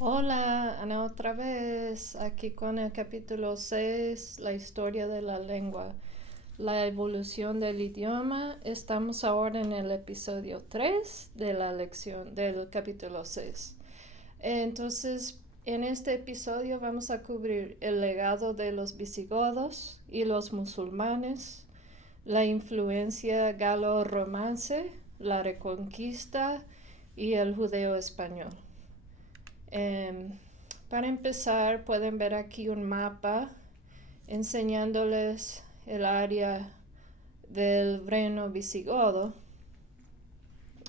Hola, Ana, otra vez aquí con el capítulo 6, la historia de la lengua, la evolución del idioma. Estamos ahora en el episodio 3 de la lección del capítulo 6. Entonces, en este episodio vamos a cubrir el legado de los visigodos y los musulmanes, la influencia galo-romance, la reconquista y el judeo español. Em, para empezar, pueden ver aquí un mapa enseñándoles el área del reino visigodo.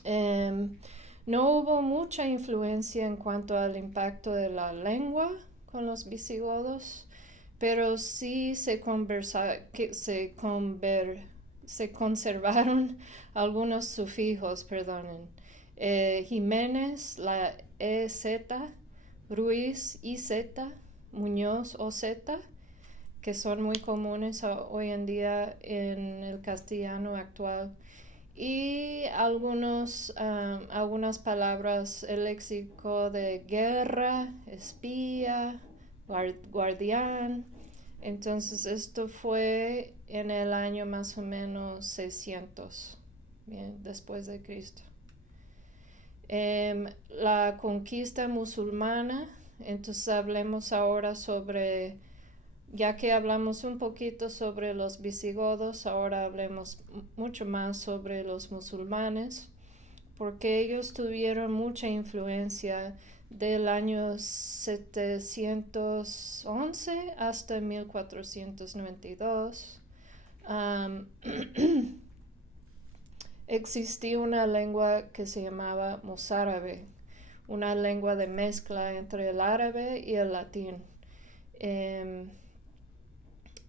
Em, no hubo mucha influencia en cuanto al impacto de la lengua con los visigodos, pero sí se conservaron algunos sufijos, perdonen. Jiménez, la EZ, Ruiz, IZ, Muñoz, OZ, que son muy comunes hoy en día en el castellano actual. Y algunas palabras, el léxico de guerra, espía, guardián. Entonces esto fue en el año más o menos 600, bien, después de Cristo. La conquista musulmana, entonces hablemos ahora sobre, ya que hablamos un poquito sobre los visigodos, ahora hablemos mucho más sobre los musulmanes, porque ellos tuvieron mucha influencia del año 711 hasta 1492. Um, Existía una lengua que se llamaba mozárabe, una lengua de mezcla entre el árabe y el latín. Eh,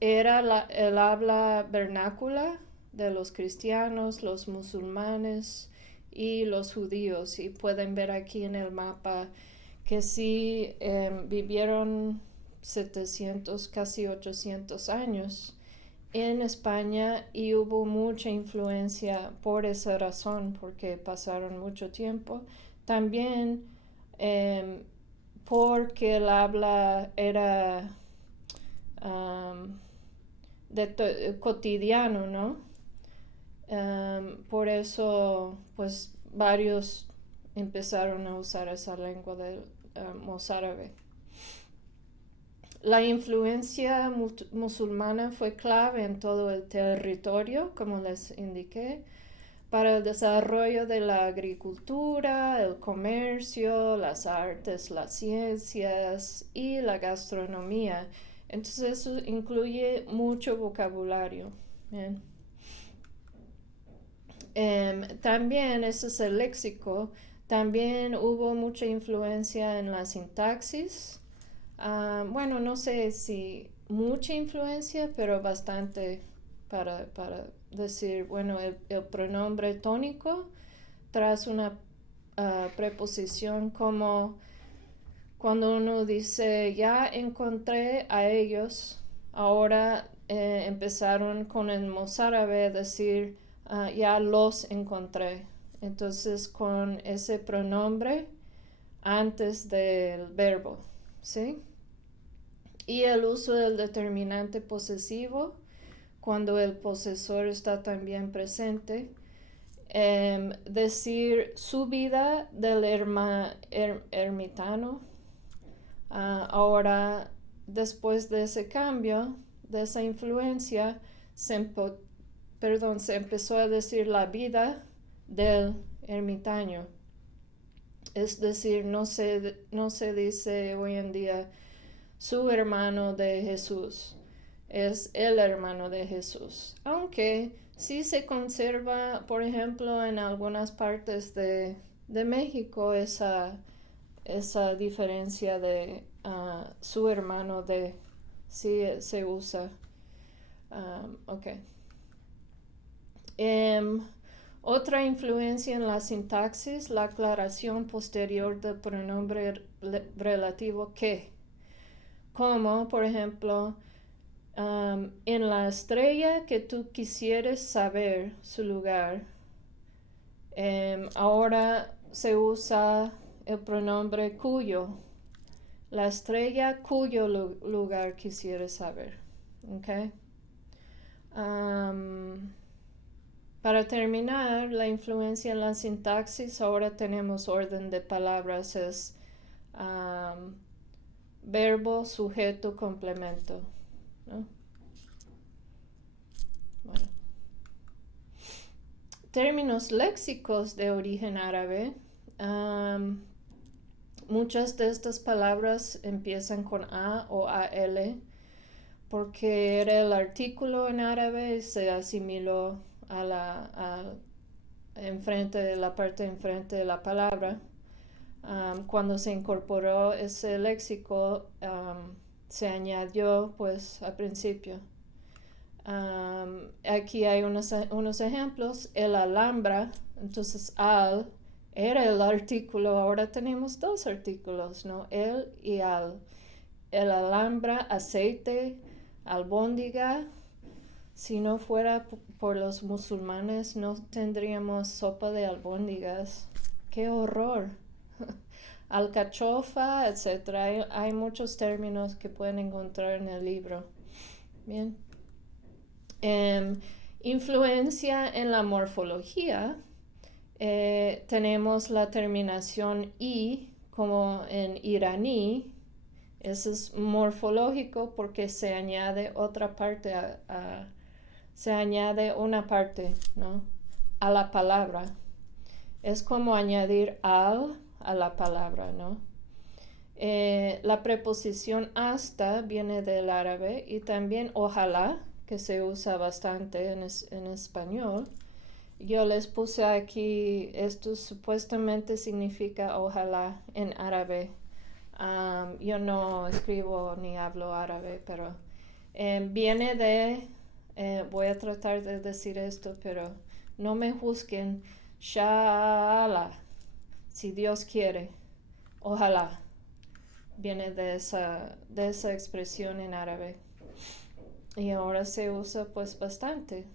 Era el habla vernácula de los cristianos, los musulmanes y los judíos. Y pueden ver aquí en el mapa que sí vivieron 700, casi 800 años en España y hubo mucha influencia por esa razón, porque pasaron mucho tiempo. También porque el habla era cotidiano, ¿no? Por eso, pues varios empezaron a usar esa lengua del mozárabe. La influencia musulmana fue clave en todo el territorio, como les indiqué, para el desarrollo de la agricultura, el comercio, las artes, las ciencias y la gastronomía. Entonces eso incluye mucho vocabulario. Bien. También, ese es el léxico, también hubo mucha influencia en la sintaxis. Bueno, no sé si mucha influencia, pero bastante para decir, bueno, el pronombre tónico tras una preposición, como cuando uno dice ya encontré a ellos, ahora empezaron con el mozárabe a decir ya los encontré. Entonces con ese pronombre antes del verbo, ¿sí? Y el uso del determinante posesivo cuando el posesor está también presente. Decir su vida del ermitaño. Ahora, después de ese cambio, de esa influencia, se empezó a decir la vida del ermitaño. Es decir, no se dice hoy en día su hermano de Jesús, es el hermano de Jesús. Aunque sí se conserva, por ejemplo, en algunas partes de México esa diferencia de su hermano de, sí se usa. Ok. Um, Otra influencia en la sintaxis, la aclaración posterior del pronombre relativo que, como por ejemplo, en la estrella que tú quisieres saber su lugar, ahora se usa el pronombre cuyo, la estrella cuyo lugar quisieras saber. ¿Ok? Para terminar, la influencia en la sintaxis, ahora tenemos orden de palabras, es verbo, sujeto, complemento, ¿no? Bueno. Términos léxicos de origen árabe. Muchas de estas palabras empiezan con A o AL porque era el artículo en árabe y se asimiló a la parte enfrente de la palabra. Cuando se incorporó ese léxico, se añadió pues al principio. Aquí hay unos ejemplos. El alhambra, entonces al era el artículo, ahora tenemos dos artículos, ¿no? El y al. El alhambra, aceite, albóndiga. Si no fuera por los musulmanes, no tendríamos sopa de albóndigas. ¡Qué horror! Alcachofa, etc. Hay muchos términos que pueden encontrar en el libro. Bien. Influencia en la morfología. Tenemos la terminación i como en iraní. Eso es morfológico porque se añade otra parte se añade una parte, ¿no? A la palabra. Es como añadir al a la palabra, ¿no? La preposición hasta viene del árabe y también ojalá, que se usa bastante en español. Yo les puse aquí, esto supuestamente significa ojalá en árabe. Yo no escribo ni hablo árabe, pero viene de, voy a tratar de decir esto, pero no me juzguen, Sha'ala, si Dios quiere, ojalá, viene de esa expresión en árabe. Y ahora se usa pues bastante.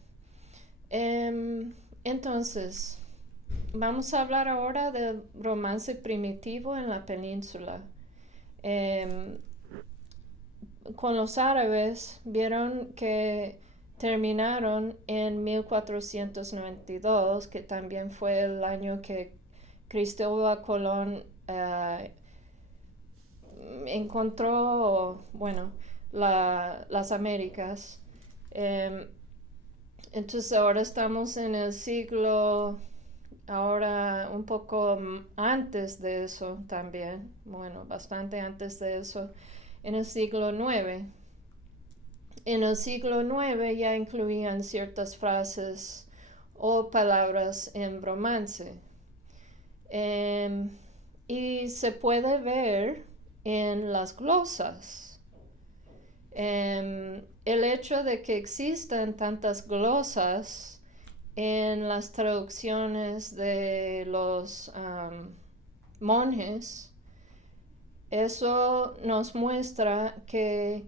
Entonces, vamos a hablar ahora del romance primitivo en la península. Con los árabes vieron que terminaron en 1492, que también fue el año que Cristóbal Colón encontró, bueno, las Américas. Entonces ahora estamos en el siglo, ahora un poco antes de eso también, bueno, bastante antes de eso, en el siglo IX. En el siglo IX ya incluían ciertas frases o palabras en romance. Y se puede ver en las glosas. El hecho de que existan tantas glosas en las traducciones de los monjes, eso nos muestra que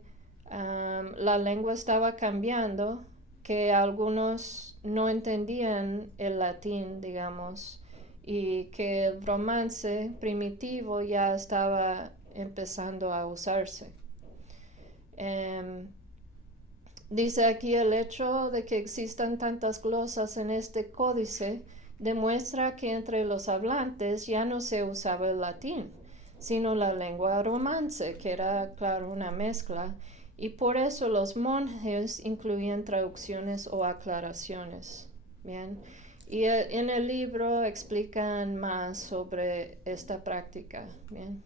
la lengua estaba cambiando, que algunos no entendían el latín, digamos, y que el romance primitivo ya estaba empezando a usarse. Dice aquí el hecho de que existan tantas glosas en este códice demuestra que entre los hablantes ya no se usaba el latín, sino la lengua romance, que era, claro, una mezcla, y por eso los monjes incluían traducciones o aclaraciones. Bien. Y en el libro explican más sobre esta práctica. Bien.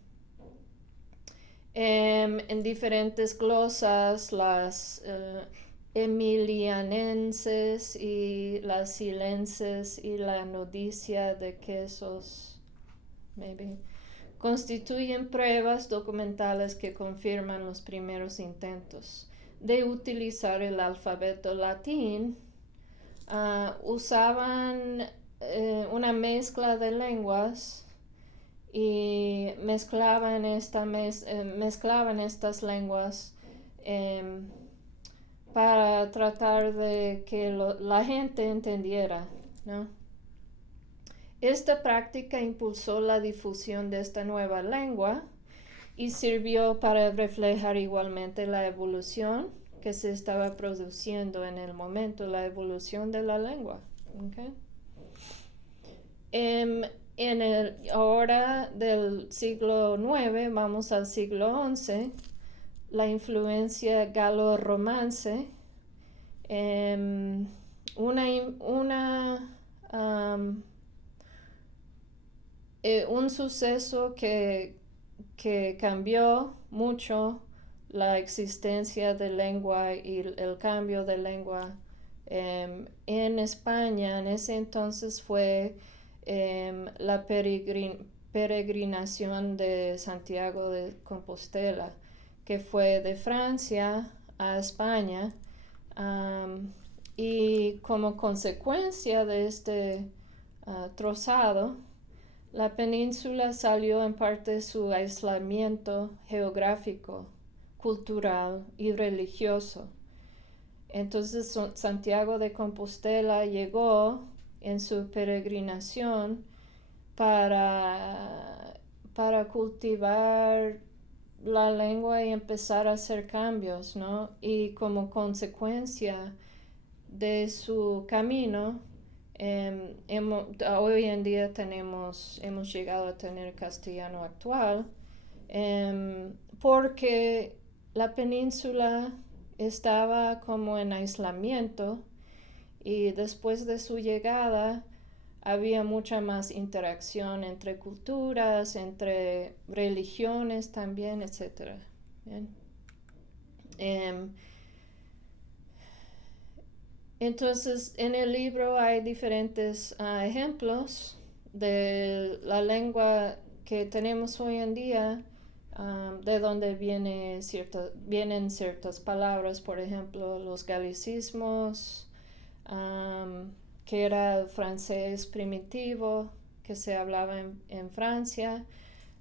En diferentes glosas, las emilianenses y las silenses y la noticia de quesos, maybe, constituyen pruebas documentales que confirman los primeros intentos de utilizar el alfabeto latín. Usaban una mezcla de lenguas y mezclaban estas lenguas para tratar de que la gente entendiera, ¿no? Esta práctica impulsó la difusión de esta nueva lengua y sirvió para reflejar igualmente la evolución que se estaba produciendo en el momento, la evolución de la lengua. Okay. Ahora del siglo IX, vamos al siglo XI, la influencia galo-romance, un suceso que cambió mucho la existencia de lengua y el cambio de lengua en España en ese entonces fue la peregrinación de Santiago de Compostela, que fue de Francia a España, y como consecuencia de este trazado, la península salió en parte de su aislamiento geográfico, cultural y religioso. Entonces Santiago de Compostela llegó en su peregrinación para cultivar la lengua y empezar a hacer cambios, ¿no? Y como consecuencia de su camino, hoy en día hemos llegado a tener castellano actual, porque la península estaba como en aislamiento y después de su llegada había mucha más interacción entre culturas, entre religiones también, etc. Bien. Entonces, en el libro hay diferentes ejemplos de la lengua que tenemos hoy en día, de donde vienen ciertas palabras, por ejemplo, los galicismos, que era el francés primitivo que se hablaba en Francia.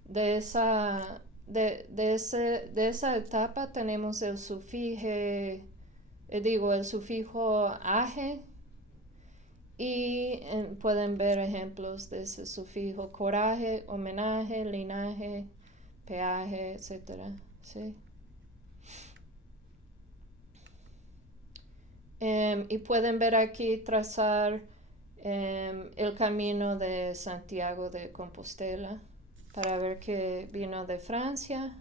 De esa etapa tenemos el sufijo age, y pueden ver ejemplos de ese sufijo coraje, homenaje, linaje, peaje, etc. ¿Sí? Y pueden ver aquí trazar el camino de Santiago de Compostela para ver que vino de Francia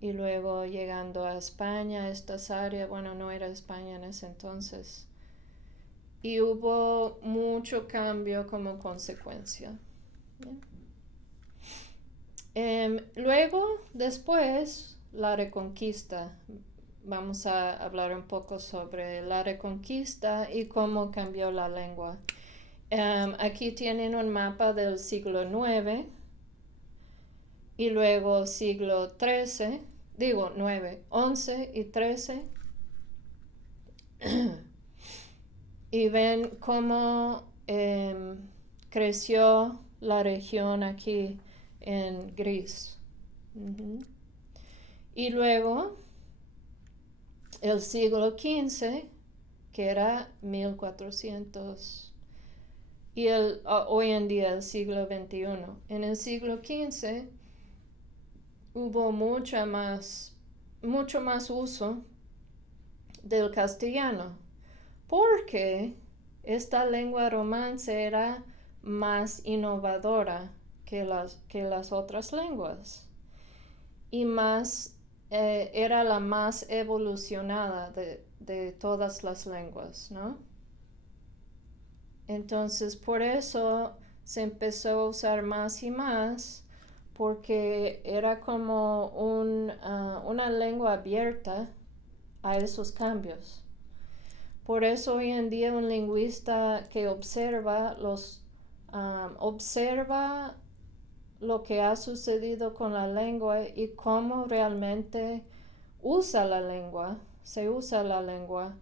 y luego llegando a España, estas áreas, bueno, no era España en ese entonces, y hubo mucho cambio como consecuencia. Luego, después, la Reconquista. Vamos a hablar un poco sobre la Reconquista y cómo cambió la lengua. Aquí tienen un mapa del siglo IX y luego siglo XIII, digo 9, 11 y 13. Y ven cómo creció la región aquí en gris. Y luego el siglo XV, que era 1400, y hoy en día el siglo XXI. En el siglo XV hubo mucho más uso del castellano, porque esta lengua romance era más innovadora que las otras lenguas y era la más evolucionada de todas las lenguas, ¿no? Entonces por eso se empezó a usar más y más, porque era como una lengua abierta a esos cambios. Por eso hoy en día un lingüista que observa lo que ha sucedido con la lengua y cómo realmente se usa la lengua,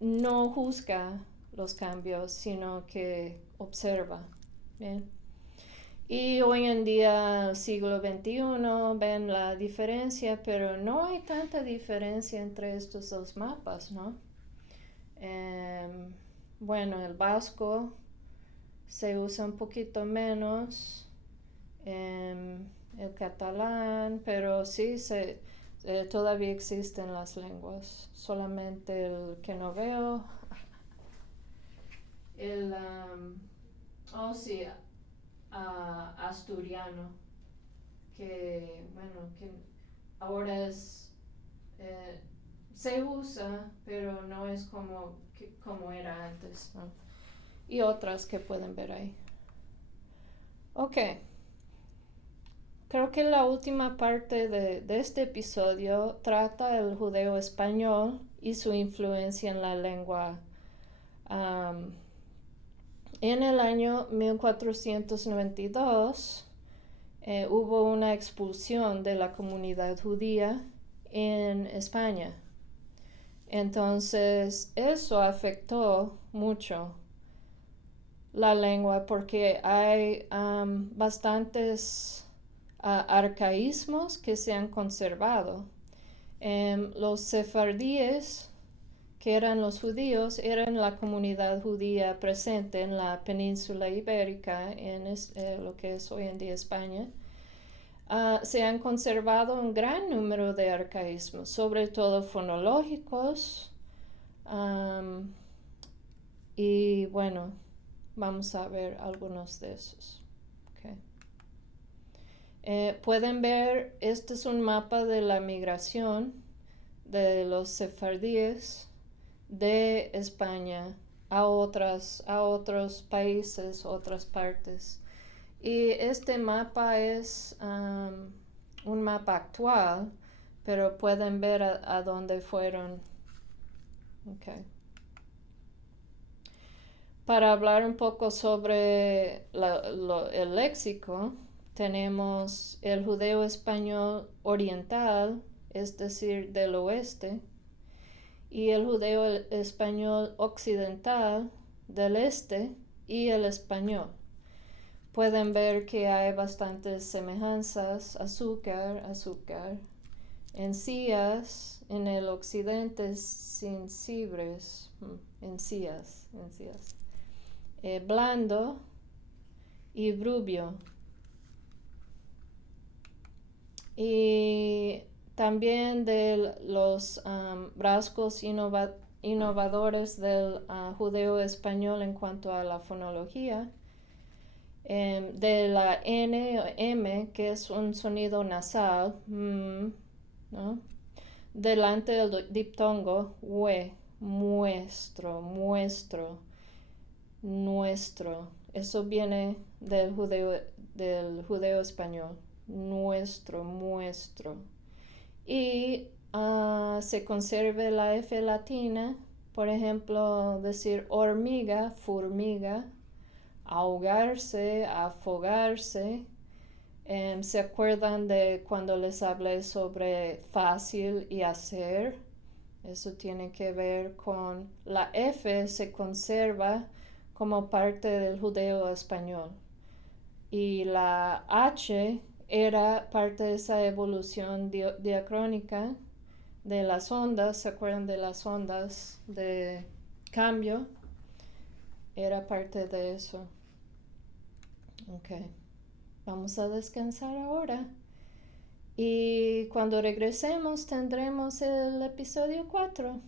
no juzga los cambios, sino que observa. ¿Bien? Y hoy en día, siglo XXI, ven la diferencia, pero no hay tanta diferencia entre estos dos mapas, ¿no? Bueno, el vasco se usa un poquito menos, el catalán, pero sí todavía existen las lenguas. Solamente el que no veo, el, oh sí, asturiano, que bueno, que ahora se usa, pero no es como era antes, ¿no? Y otras que pueden ver ahí. Ok, creo que la última parte de este episodio trata el judeo español y su influencia en la lengua. Um, en el año 1492 hubo una expulsión de la comunidad judía en España. Entonces eso afectó mucho la lengua porque hay bastantes arcaísmos que se han conservado. Los sefardíes, que eran los judíos, eran la comunidad judía presente en la península ibérica, en lo que es hoy en día España. Se han conservado un gran número de arcaísmos, sobre todo fonológicos, y bueno, vamos a ver algunos de esos. Okay. Pueden ver, este es un mapa de la migración de los sefardíes de España a otros países, otras partes. Y este mapa es un mapa actual, pero pueden ver a dónde fueron. Okay. Para hablar un poco sobre el léxico, tenemos el judeo español oriental, es decir, del oeste, y el judeo español occidental, del este, y el español. Pueden ver que hay bastantes semejanzas, azúcar, encías, en el occidente sensibres, encías. Blando y brubio. Y también de los rasgos innovadores del judeo español en cuanto a la fonología, de la N o M, que es un sonido nasal, ¿no? Delante del diptongo, hue, muestro, nuestro. Eso viene del judeo español. Nuestro, muestro. Y se conserva la F latina, por ejemplo, decir hormiga, formiga, ahogarse, afogarse. ¿Se acuerdan de cuando les hablé sobre fácil y hacer? Eso tiene que ver con la F se conserva como parte del judeo español. Y la H era parte de esa evolución diacrónica de las ondas. ¿Se acuerdan de las ondas de cambio? Era parte de eso. Ok. Vamos a descansar ahora. Y cuando regresemos tendremos el episodio 4.